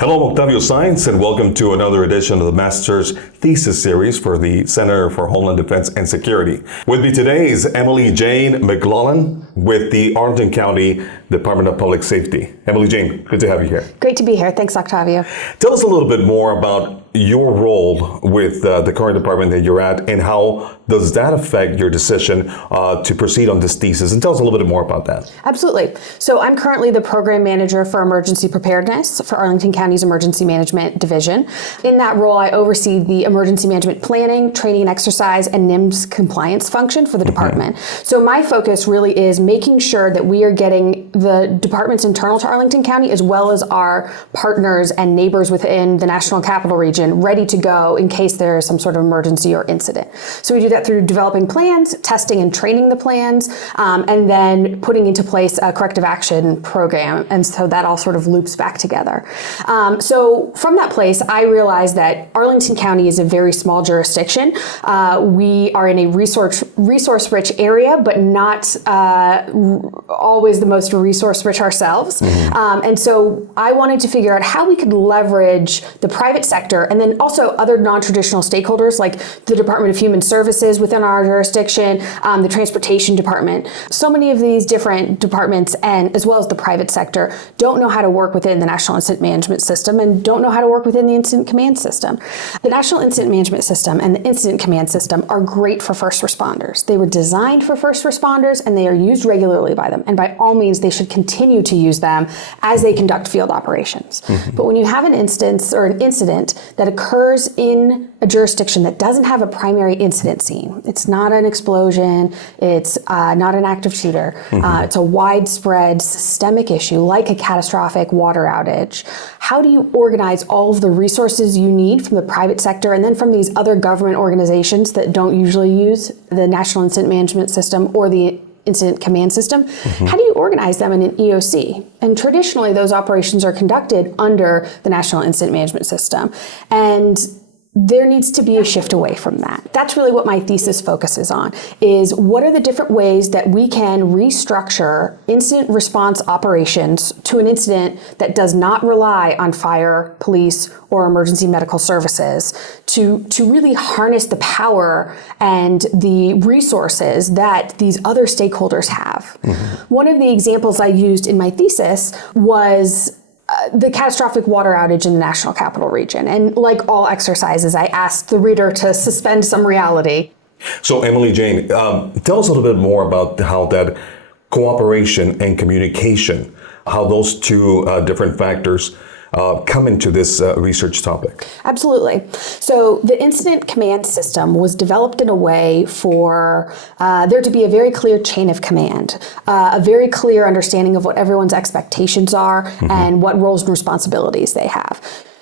Hello, I'm Octavio Saenz, and welcome to another edition of the Master's Thesis series for the Center for Homeland Defense and Security. With me today is EmilyJane McLoughlin with the Arlington County Department of Public Safety. EmilyJane, good to have you here. Great to be here. Thanks, Octavio. Tell us a little bit more about your role with the current department that you're at, and how does that affect your decision to proceed on this thesis? And tell us a little bit more about that. Absolutely. So I'm currently the Program Manager for Emergency Preparedness for Arlington County's Emergency Management Division. In that role, I oversee the emergency management planning, training and exercise, and NIMS compliance function for the department. So my focus really is making sure that we are getting the departments internal to Arlington County, as well as our partners and neighbors within the National Capital Region, ready to go in case there is some sort of emergency or incident. So we do that through developing plans, testing and training the plans, and then putting into place a corrective action program. And so that all sort of loops back together. So from that place, I realized that Arlington County is a very small jurisdiction. We are in a resource-rich area, but not always the most resource-rich ourselves. And so I wanted to figure out how we could leverage the private sector and then also other non-traditional stakeholders like the Department of Human Services within our jurisdiction, the Transportation Department. So many of these different departments, and as well as the private sector, don't know how to work within the National Incident Management System and don't know how to work within the Incident Command System. The National Incident Management System and the Incident Command System are great for first responders. They were designed for first responders and they are used regularly by them. And by all means, they should continue to use them as they conduct field operations. But when you have an instance or an incident that occurs in a jurisdiction that doesn't have a primary incident scene, it's not an explosion, it's not an active shooter, it's a widespread systemic issue like a catastrophic water outage. How do you organize all of the resources you need from the private sector and then from these other government organizations that don't usually use the National Incident Management System or the Incident Command System? How do you organize them in an EOC? And traditionally, those operations are conducted under the National Incident Management System. And there needs to be a shift away from that. That's really what my thesis focuses on, is what are the different ways that we can restructure incident response operations to an incident that does not rely on fire, police, or emergency medical services to really harness the power and the resources that these other stakeholders have. One of the examples I used in my thesis was the catastrophic water outage in the National Capital Region. And like all exercises, I asked the reader to suspend some reality. So EmilyJane, tell us a little bit more about how that cooperation and communication, how those two different factors come into this research topic. Absolutely. So the Incident Command System was developed in a way for there to be a very clear chain of command, a very clear understanding of what everyone's expectations are and what roles and responsibilities they have.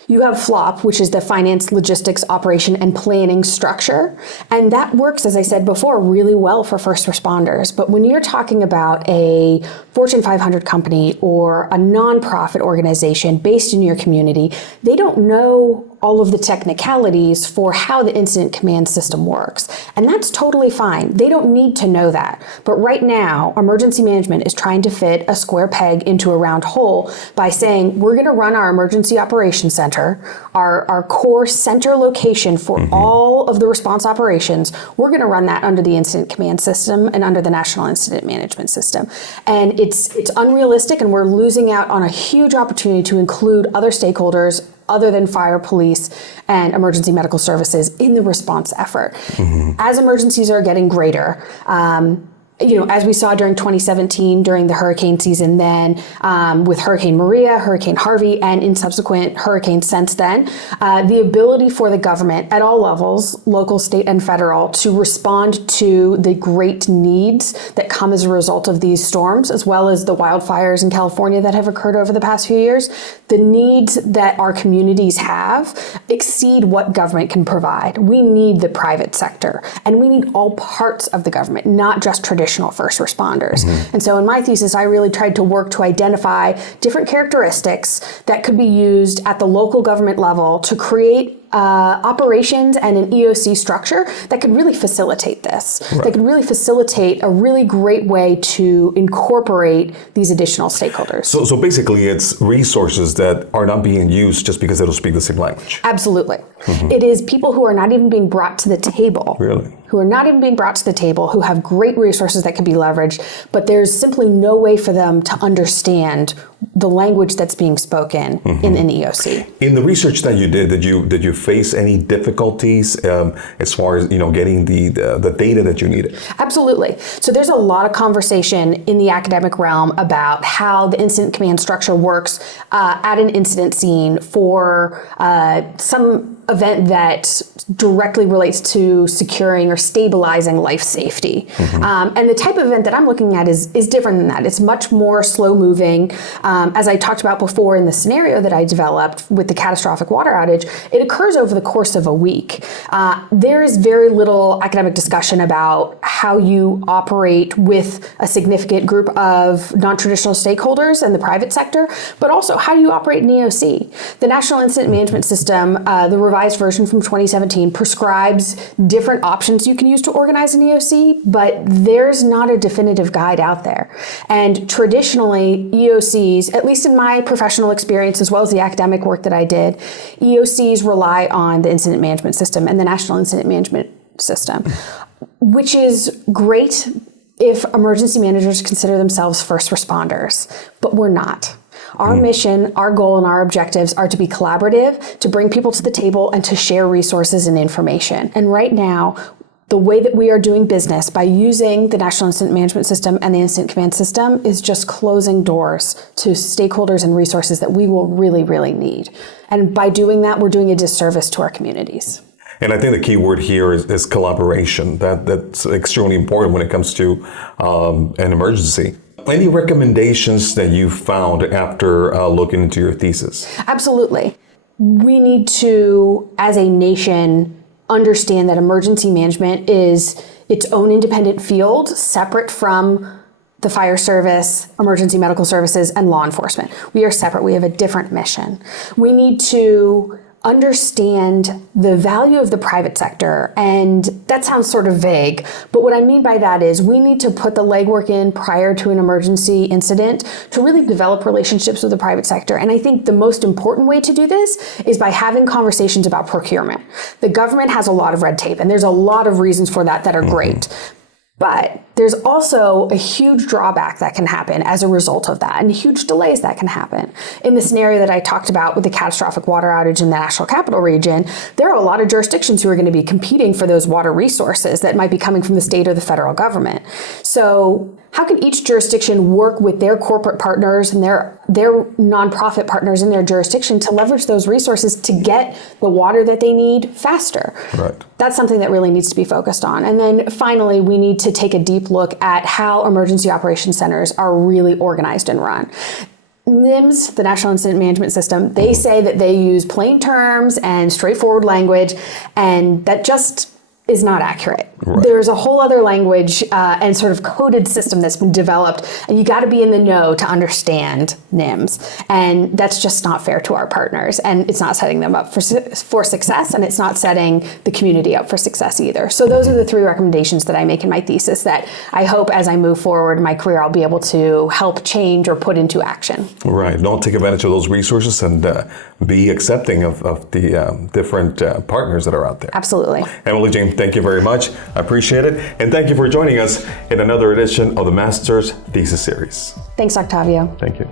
You have FLOP, which is the Finance, Logistics, Operation, and Planning structure. And that works, as I said before, really well for first responders. But when you're talking about a Fortune 500 company or a nonprofit organization based in your community, they don't know all of the technicalities for how the Incident Command System works. And that's totally fine. They don't need to know that. But right now, emergency management is trying to fit a square peg into a round hole by saying, we're going to run our Emergency Operations Center, our core center location for all of the response operations. We're going to run that under the Incident Command System and under the National Incident Management System. And it's unrealistic, and we're losing out on a huge opportunity to include other stakeholders other than fire, police, and emergency medical services in the response effort. As emergencies are getting greater, as we saw during 2017, during the hurricane season then, with Hurricane Maria, Hurricane Harvey, and in subsequent hurricanes since then, the ability for the government at all levels, local, state, and federal, to respond to the great needs that come as a result of these storms, as well as the wildfires in California that have occurred over the past few years, the needs that our communities have exceed what government can provide. We need the private sector, and we need all parts of the government, not just traditional first responders. And so in my thesis, I really tried to work to identify different characteristics that could be used at the local government level to create operations and an EOC structure that could really facilitate this. Right. That could really facilitate a really great way to incorporate these additional stakeholders. So basically it's resources that are not being used just because they don't speak the same language. Absolutely. Mm-hmm. It is people who are not even being brought to the table. Really? Who are not even being brought to the table, who have great resources that can be leveraged, but there's simply no way for them to understand the language that's being spoken in an EOC. In the research that you did you face any difficulties as far as getting the data that you needed? Absolutely. So there's a lot of conversation in the academic realm about how the incident command structure works at an incident scene for some event that directly relates to securing or stabilizing life safety. And the type of event that I'm looking at is different than that. It's much more slow moving. As I talked about before in the scenario that I developed with the catastrophic water outage, it occurs over the course of a week. There is very little academic discussion about how you operate with a significant group of non-traditional stakeholders in the private sector, but also how do you operate in EOC? The National Incident Management System, the revised version from 2017, prescribes different options you can use to organize an EOC, but there's not a definitive guide out there. And traditionally, EOCs, at least in my professional experience as well as the academic work that I did, EOCs rely on the incident management system and the National Incident Management System, which is great if emergency managers consider themselves first responders, but we're not. Our mission, our goal, and our objectives are to be collaborative, to bring people to the table, and to share resources and information. And right now, the way that we are doing business by using the National Incident Management System and the Incident Command System is just closing doors to stakeholders and resources that we will really, really need. And by doing that, we're doing a disservice to our communities. And I think the key word here is collaboration. That's extremely important when it comes to an emergency. Any recommendations that you found after looking into your thesis? Absolutely. We need to, as a nation, understand that emergency management is its own independent field, separate from the fire service, emergency medical services, and law enforcement. We are separate. We have a different mission. We need to understand the value of the private sector, and that sounds sort of vague, but what I mean by that is we need to put the legwork in prior to an emergency incident to really develop relationships with the private sector. And I think the most important way to do this is by having conversations about procurement. The government has a lot of red tape, and there's a lot of reasons for that are great. But there's also a huge drawback that can happen as a result of that, and huge delays that can happen. In the scenario that I talked about with the catastrophic water outage in the National Capital Region, there are a lot of jurisdictions who are going to be competing for those water resources that might be coming from the state or the federal government. So how can each jurisdiction work with their corporate partners and their nonprofit partners in their jurisdiction to leverage those resources to get the water that they need faster? Right. That's something that really needs to be focused on. And then finally, we need to take a deep look at how emergency operations centers are really organized and run. NIMS, the National Incident Management System, they say that they use plain terms and straightforward language, and that just is not accurate. Right. There's a whole other language and sort of coded system that's been developed, and you got to be in the know to understand NIMS. And that's just not fair to our partners, and it's not setting them up for success, and it's not setting the community up for success either. So those are the three recommendations that I make in my thesis that I hope as I move forward in my career, I'll be able to help change or put into action. Right. Don't take advantage of those resources and be accepting of the different partners that are out there. Absolutely. EmilyJane, thank you very much. I appreciate it. And thank you for joining us in another edition of the Master's Thesis Series. Thanks, Octavio. Thank you.